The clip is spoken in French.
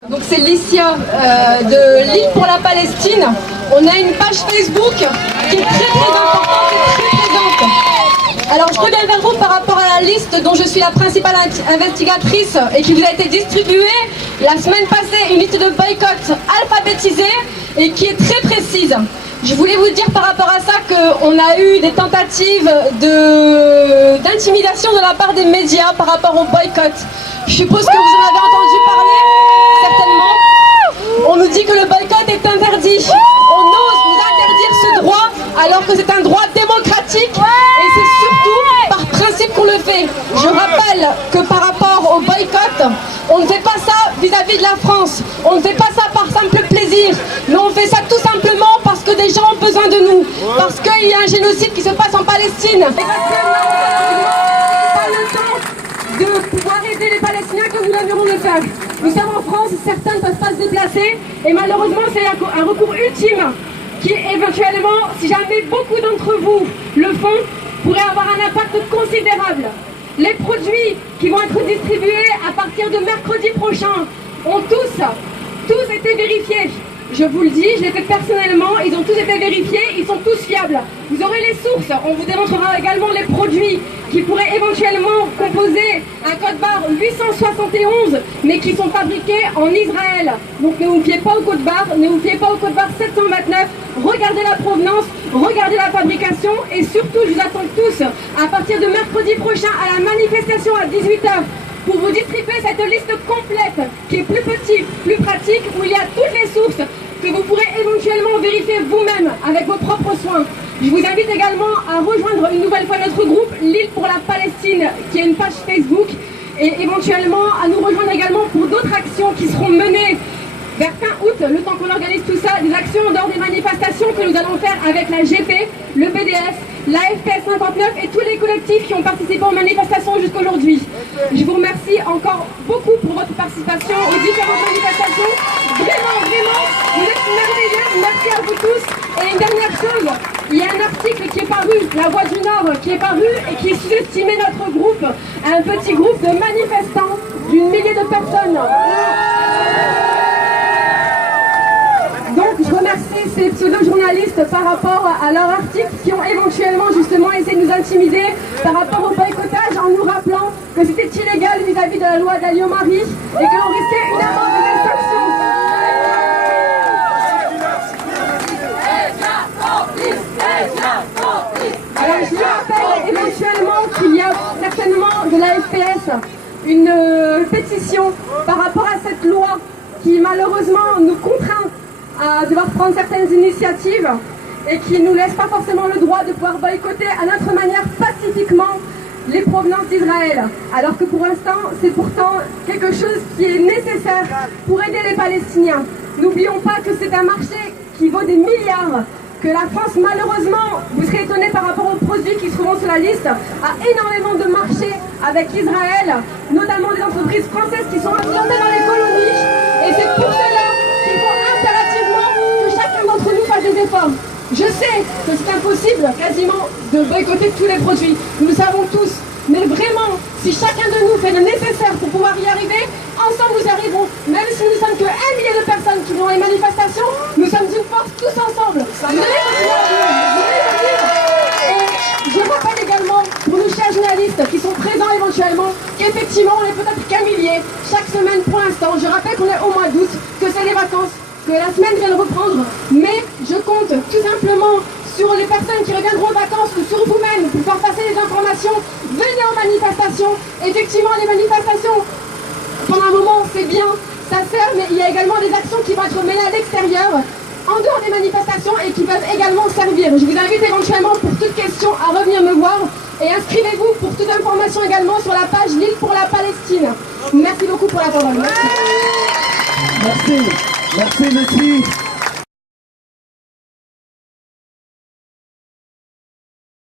Donc c'est Licia de Lille pour la Palestine. On a une page Facebook qui est très importante et très présente. Alors je reviens vers vous par rapport à la liste dont je suis la principale investigatrice et qui vous a été distribuée la semaine passée, une liste de boycott alphabétisée et qui est très précise. Je voulais vous dire par rapport à ça qu'on a eu des tentatives d'intimidation de la part des médias par rapport au boycott. Je suppose que vous en avez entendu parler, certainement. On nous dit que le boycott est interdit. On ose nous interdire ce droit alors que c'est un droit démocratique et c'est surtout par principe qu'on le fait. Je rappelle que par rapport au boycott, on ne fait pas ça vis-à-vis de la France. On ne fait pas ça par simple plaisir, mais on fait ça tout simplement parce que des gens ont besoin de nous. Parce qu'il y a un génocide qui se passe en Palestine. Et pas le temps de pouvoir aider les Palestiniens comme nous avions le faire. Nous sommes en France, certains ne peuvent pas se déplacer et malheureusement c'est un recours ultime qui éventuellement, si jamais beaucoup d'entre vous le font, pourrait avoir un impact considérable. Les produits qui vont être distribués à partir de mercredi prochain ont tous été vérifiés. Je vous le dis, je l'ai fait personnellement, ils ont tous été vérifiés, ils sont tous fiables. Vous aurez les sources, on vous démontrera également les produits qui pourraient éventuellement composer un code barre 871, mais qui sont fabriqués en Israël. Donc ne vous fiez pas au code barre, ne vous fiez pas au code barre 729, regardez la provenance, regardez la fabrication et surtout je vous attends tous à partir de mercredi prochain à la manifestation à 18 h. pour vous distribuer cette liste complète qui est plus petite, plus pratique, où il y a toutes les sources que vous pourrez éventuellement vérifier vous-même avec vos propres soins. Je vous invite également à rejoindre une nouvelle fois notre groupe Lille pour la Palestine, qui est une page Facebook, et éventuellement à nous rejoindre également pour d'autres actions qui seront menées vers fin août, le temps qu'on organise tout ça, des actions en dehors des manifestations que nous allons faire avec la GP, le BDS, la FPS 59 et tous les collectifs qui ont participé aux manifestations jusqu'aujourd'hui. Je vous remercie encore beaucoup pour votre participation aux différentes manifestations. Vraiment, vous êtes merveilleux. Merci à vous tous. Et une dernière chose, il y a un article qui est paru, La Voix du Nord, qui est paru et qui sous-estimait notre groupe à un petit groupe de manifestants d'une millier de personnes. Donc je remercie ces pseudo-journalistes par rapport à leur article qui ont éventuellement justement essayé de nous intimider par rapport au boycottage en nous rappelant que c'était illégal vis-à-vis de la loi d'Alliot-Marie et que l'on risquait une amende et des sanctions. Alors je rappelle éventuellement qu'il y a certainement de la FPS une pétition par rapport à cette loi qui malheureusement nous contraint à devoir prendre certaines initiatives et qui ne nous laisse pas forcément le droit de pouvoir boycotter à notre manière pacifiquement les provenances d'Israël. Alors que pour l'instant, c'est pourtant quelque chose qui est nécessaire pour aider les Palestiniens. N'oublions pas que c'est un marché qui vaut des milliards, que la France, malheureusement, vous serez étonnés par rapport aux produits qui seront sur la liste, a énormément de marchés avec Israël, notamment des entreprises françaises qui sont implantées dans les colonies. Et c'est pour cela qu'il faut impérativement que chacun d'entre nous fasse des efforts. Je sais que c'est impossible quasiment de boycotter tous les produits, nous le savons tous, mais vraiment, si chacun de nous fait le nécessaire pour pouvoir y arriver, ensemble nous y arriverons. Même si nous ne sommes que 1 millier de personnes qui vont à les manifestations, nous sommes une force tous ensemble. Et je rappelle également pour nos chers journalistes qui sont présents éventuellement qu'effectivement on est peut-être qu'un millier chaque semaine pour l'instant. Je rappelle qu'on est au mois d'août, que c'est les vacances, que la semaine vient de reprendre, mais je compte tout simplement sur les personnes qui reviendront en vacances ou sur vous-même pour faire passer les informations. Venez aux manifestations. Effectivement, les manifestations, pendant un moment, c'est bien, ça sert, mais il y a également des actions qui vont être menées à l'extérieur, en dehors des manifestations et qui peuvent également servir. Je vous invite éventuellement pour toute question à revenir me voir et inscrivez-vous pour toute information également sur la page Lille pour la Palestine. Merci beaucoup pour la parole. Merci. Merci.